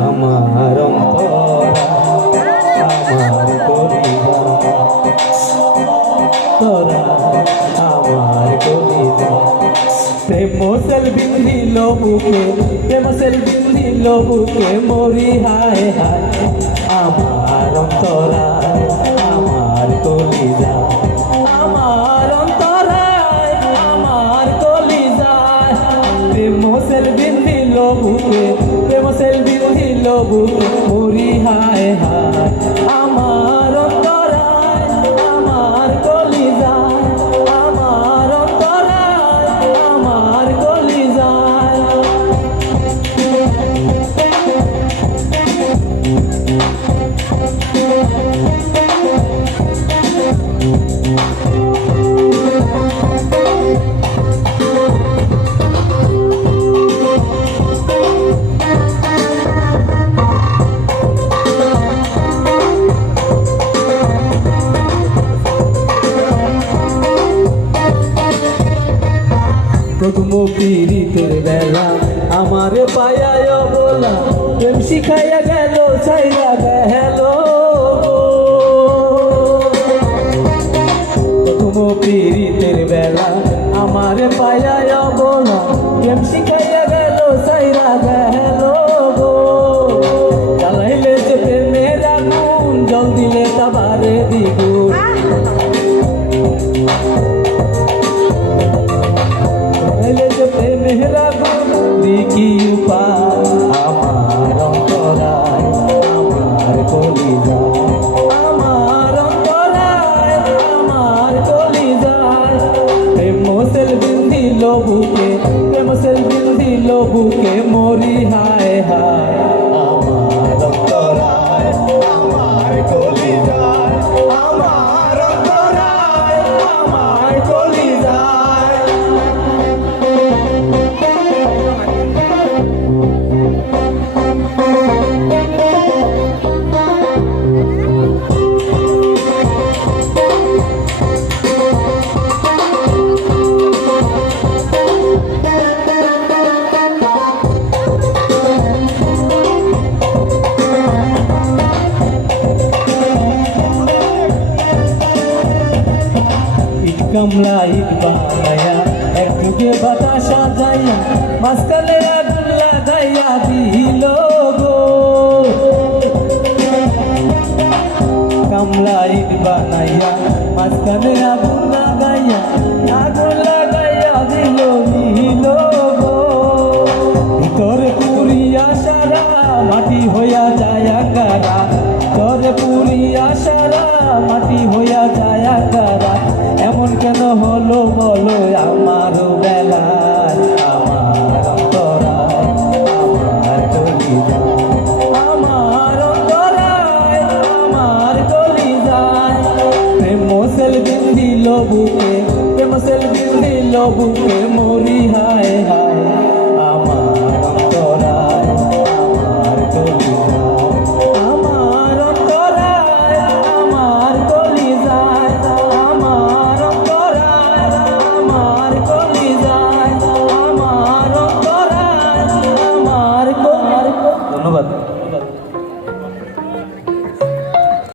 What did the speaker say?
আমার আমার তোরা আমার প্রেম সেল বিন্দিল বুকে প্রেম সেল বিন্দিল বুকে মরি হায় হায় আমার অন্তরা প্রেম সেল বিন্দিল বুকে প্রেম সেল বিন্দিল বুকে মরি হায় হায় প্রথম পীড়িতের বেলা আমার পায়ায় বলা প্রেম শিখাইয়া গেল চাইয়া গেল প্রথম পীড়িতের বেলা আমার পায়ায় বলা প্রেম শিখাইয়া গেল চাইয়া গেল জ্বালাইলে বিন্দিল বুকে প্রেম সেল দিল বুকে মরি হায় হায়। ইট কামলা, ইট বানায়া এক যুগে বাতাস সাজাইয়া মাঝখানে আগুন লাগাইয়া দিল গো। কামলা, ইট বানাইয়া, মাঝখানে আগুন বিন্দিল বুকে প্রেম